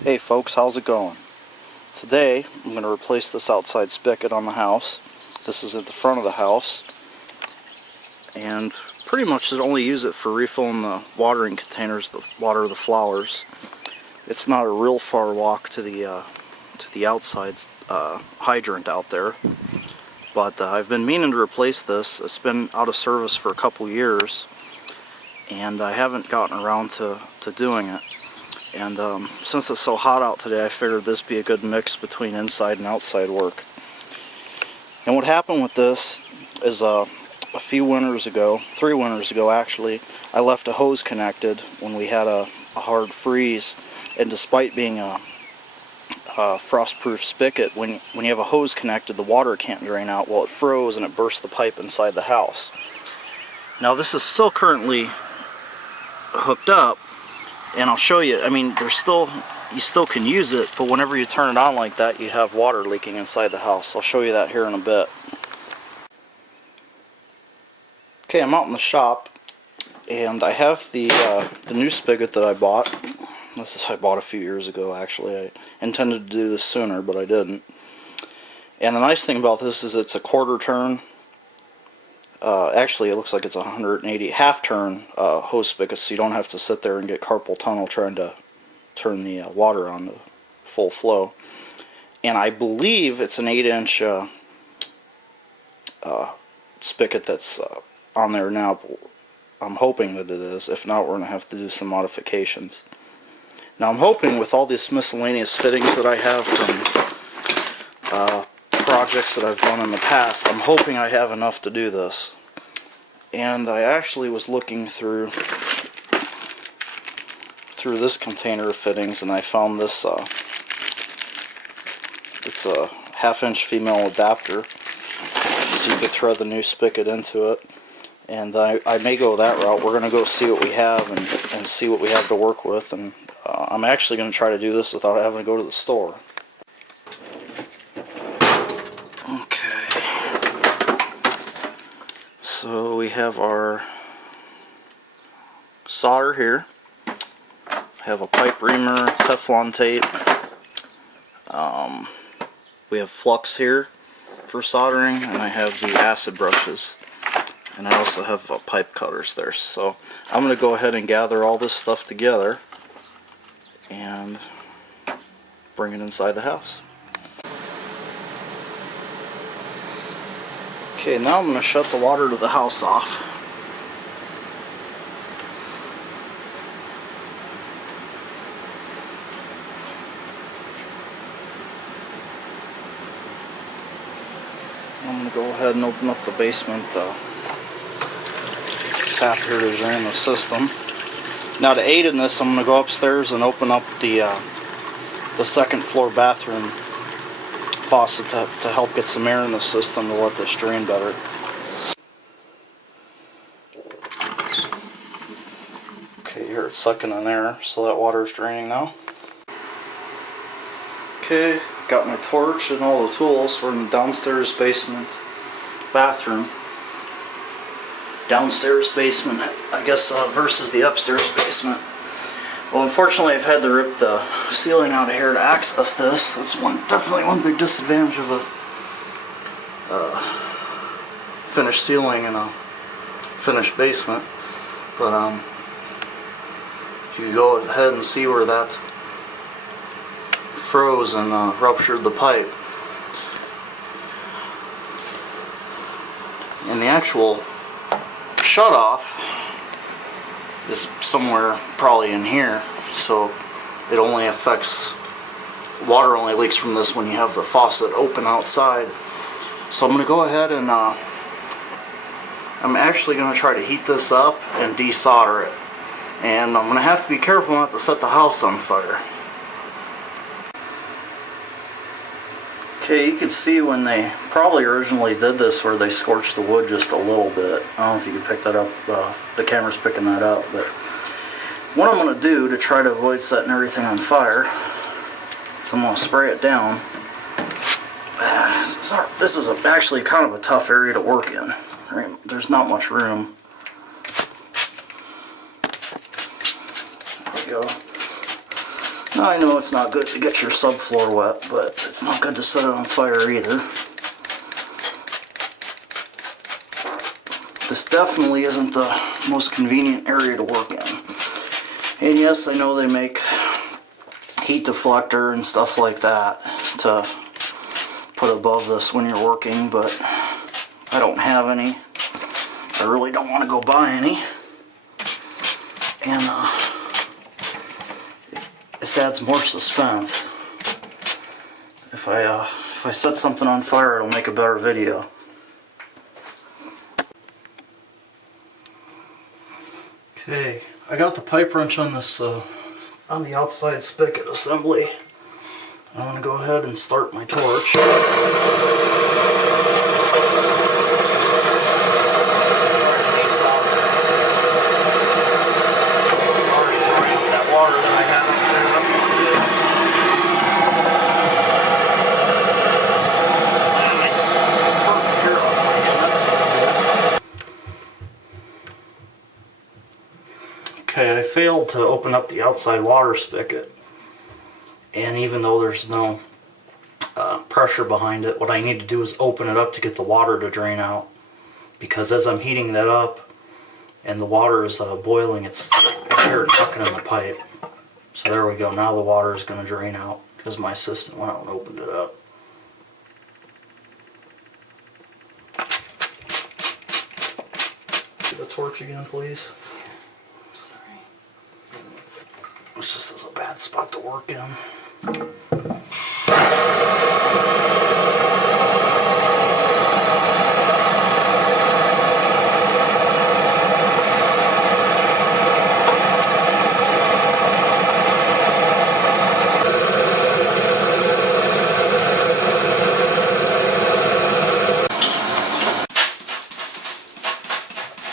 Hey folks, how's it going? Today I'm going to replace this outside spigot on the house. This is at the front of the house, and pretty much only use it for refilling the watering containers to water the flowers. It's not a real far walk to the outside hydrant out there, but I've been meaning to replace this. It's been out of service for a couple years, and I haven't gotten around to doing it. And since it's so hot out today, I figured this would be a good mix between inside and outside work. And what happened with this is a few winters ago, 3 winters ago actually, I left a hose connected when we had a hard freeze. And despite being a frost-proof spigot, when you have a hose connected, the water can't drain out. Well, it froze and it burst the pipe inside the house. Now this is still currently hooked up, and I'll show you. I mean, you still can use it, but whenever you turn it on like that, you have water leaking inside the house. I'll show you that here in a bit. Okay, I'm out in the shop, and I have the new spigot that I bought. I bought a few years ago, actually. I intended to do this sooner, but I didn't. And the nice thing about this is it's a quarter turn. Actually, it looks like it's 180 half-turn hose spigot, so you don't have to sit there and get carpal tunnel trying to turn the water on to full flow. And I believe it's an 8-inch spigot that's on there now. I'm hoping that it is. If not, we're going to have to do some modifications. Now, I'm hoping with all these miscellaneous fittings that I have from projects that I've done in the past, I'm hoping I have enough to do this. And I actually was looking through this container of fittings, and I found this it's a 1/2-inch female adapter, so you could thread the new spigot into it. And I may go that route. We're going to go see what we have and see what we have to work with, and I'm actually going to try to do this without having to go to the store. So we have our solder here. We have a pipe reamer, Teflon tape. We have flux here for soldering, and I have the acid brushes. And I also have pipe cutters there. So I'm going to go ahead and gather all this stuff together and bring it inside the house. Okay, now I'm going to shut the water to the house off. I'm going to go ahead and open up the basement tap here to drain the system. Now, to aid in this, I'm going to go upstairs and open up the second floor bathroom faucet to help get some air in the system to let this drain better. Okay, here it's sucking in air, so that water is draining now. Okay, got my torch and all the tools. We're in the downstairs basement bathroom. Downstairs basement, I guess, versus the upstairs basement. Well, unfortunately, I've had to rip the ceiling out of here to access this. That's definitely one big disadvantage of a finished ceiling in a finished basement. But if you go ahead and see where that froze and ruptured the pipe, and the actual shutoff is somewhere probably in here, so it only affects, water only leaks from this when you have the faucet open outside. So I'm going to go ahead and I'm actually going to try to heat this up and desolder it, and I'm going to have to be careful not to set the house on fire. Okay, you can see when they probably originally did this where they scorched the wood just a little bit. I don't know if you can pick that up, the camera's picking that up, but what I'm going to do to try to avoid setting everything on fire is I'm going to spray it down. This is actually kind of a tough area to work in. There's not much room. There we go. Now, I know it's not good to get your subfloor wet, but it's not good to set it on fire either. This definitely isn't the most convenient area to work in. And yes, I know they make heat deflector and stuff like that to put above this when you're working, but I don't have any. I really don't want to go buy any. And this adds more suspense. If I set something on fire, it'll make a better video. Okay, I got the pipe wrench on this on the outside spigot assembly. I'm going to go ahead and start my torch. Okay, I failed to open up the outside water spigot, and even though there's no pressure behind it, what I need to do is open it up to get the water to drain out, because as I'm heating that up and the water is boiling, I hear it tucking in the pipe. So there we go, now the water is going to drain out because my assistant went out and opened it up. Get the torch again, please. This just is a bad spot to work in.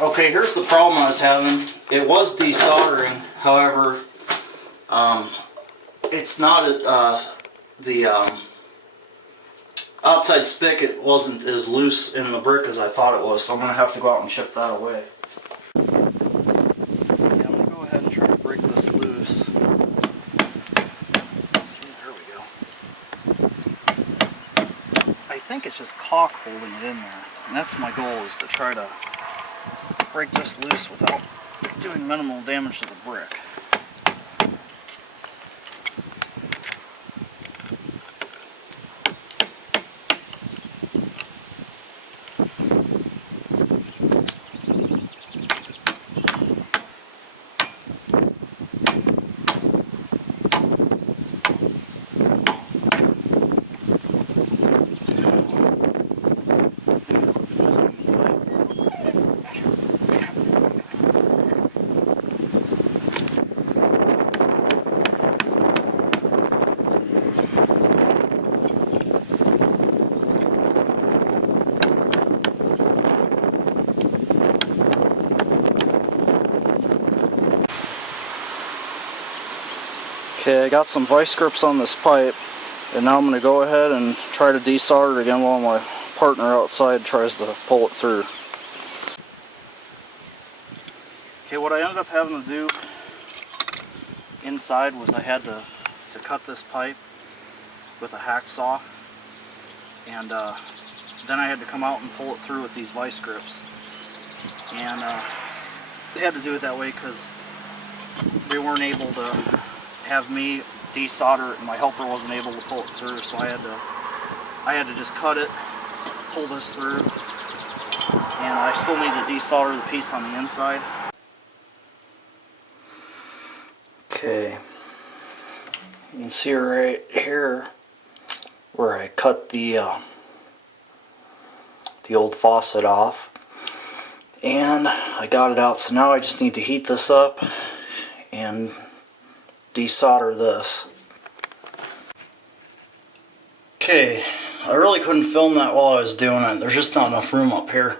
Okay, here's the problem I was having. It was desoldering, however, it's not the outside spigot wasn't as loose in the brick as I thought it was, so I'm going to have to go out and chip that away. Yeah, I'm going to go ahead and try to break this loose. There we go. I think it's just caulk holding it in there, and that's my goal, is to try to break this loose without doing minimal damage to the brick. Okay, I got some vice grips on this pipe, and now I'm going to go ahead and try to desolder it again while my partner outside tries to pull it through. Okay, what I ended up having to do inside was I had to cut this pipe with a hacksaw, and then I had to come out and pull it through with these vice grips. And they had to do it that way because they weren't able to have me desolder it, and my helper wasn't able to pull it through, so I had to just cut it, pull this through, and I still need to desolder the piece on the inside. Okay, you can see right here where I cut the old faucet off, and I got it out, so now I just need to heat this up and desolder this. Okay, I really couldn't film that while I was doing it. There's just not enough room up here.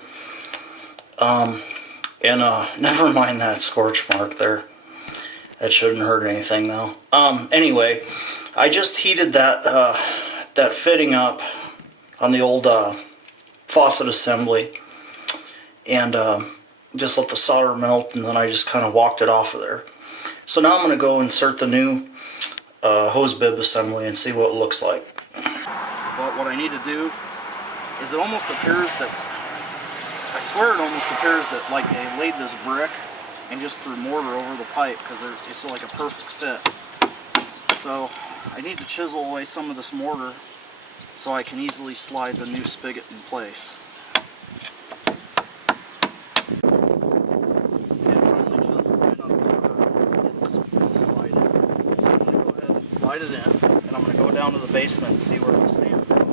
Never mind that scorch mark there. That shouldn't hurt anything though. Anyway, I just heated that fitting up on the old faucet assembly, and just let the solder melt, and then I just kind of walked it off of there. So now I'm going to go insert the new hose bib assembly and see what it looks like. But what I need to do is it almost appears that, I swear it almost appears that like they laid this brick and just threw mortar over the pipe because it's like a perfect fit. So I need to chisel away some of this mortar so I can easily slide the new spigot in place. Slide it in, and I'm going to go down to the basement and see where we stand.